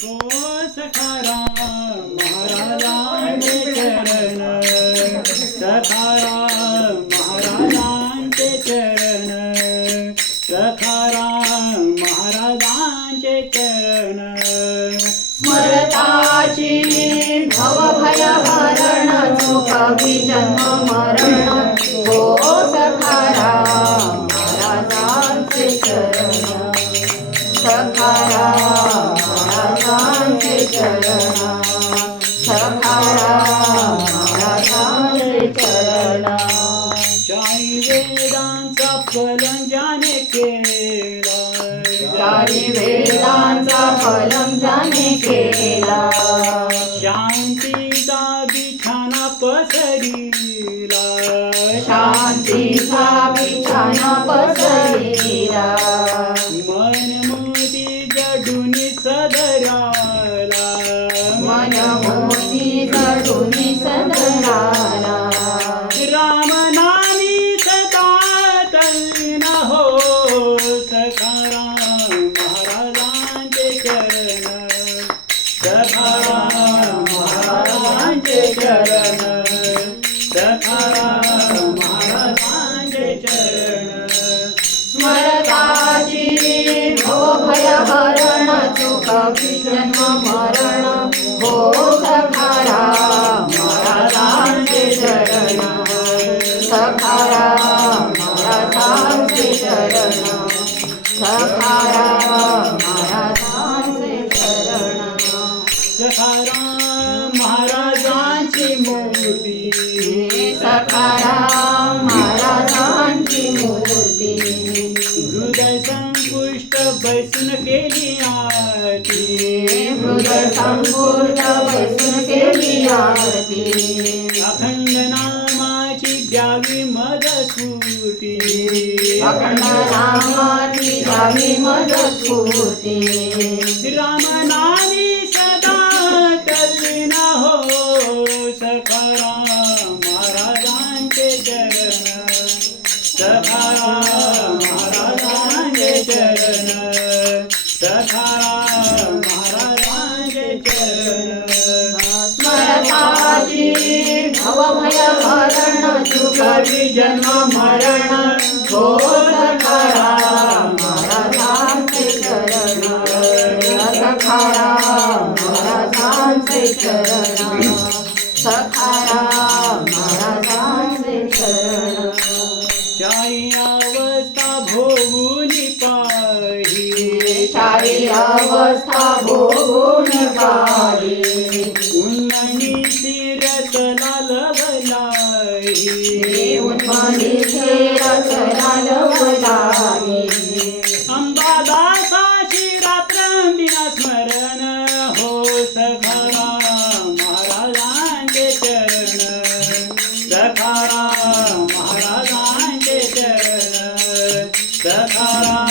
ओ सखाराम महाराजांचे चरण, सखाराम महाराजांचे चरण, सखाराम महाराजांचे चरण. स्मरताची भवभयहरण सुख विजन्म मरण, हो सखाराम महाराजांचे चरण, सखाराम महाराजांचे चरण, सखाराम महाराजांचे चरण. चारी वेदांचा फलन ज्याने केला, चारी वेदांचा फलन ज्याने केला, शांतीचा बिछाना पसरिला, शांतीचा बिछाना पसरिला, मन मोती जडूनी सदराला, मन मोती जडूनी सदराला, राम नामी सदा तल्लीन हो सखाराम महाराजांचे चरण, सखाराम महाराजांचे चरण, सखाराम महाराजांचे चरण. स्मरताची भवभयहरण सुख विजन्म मरण, हो सखाराम महाराजांचे चरण, सखाराम महाराजांचे चरण, सखाराम महाराजांचे चरण. सखाराम महाराजांची मूर्ती, सखाराम महाराजांची मूर्ती, हृदय संपुष्ट बैसून केली आरती, हृदय संपूर्ण बैसून केली आरती, अखंड नामाची द्यावी मद स्फूर्ती, अखंड नामाची द्यावी मद स्फूर्ती, राम नामी सदा तल्लीन हो सखाराम महाराजांचे चरण, सखाराम महाराजांचे चरण, सखाराम महाराजांचे चरण. स्मरताची भवभयहरण सुख विजन्म मरण, हो सखाराम महाराजांचे चरण, सखाराम महाराजांचे चरण, सखाराम महाराजांचे चरण. चारी अवस्था भोगून पाही, चारी अवस्था भोगून पाही, उन्मनी रचना लवलाई, उन्मनी रचना लवलाई, अंबादासाची रात्रंदिना स्मरण, हो सखाराम महाराजांचे चरण, सखाराम महाराजांचे चरण, सखाराम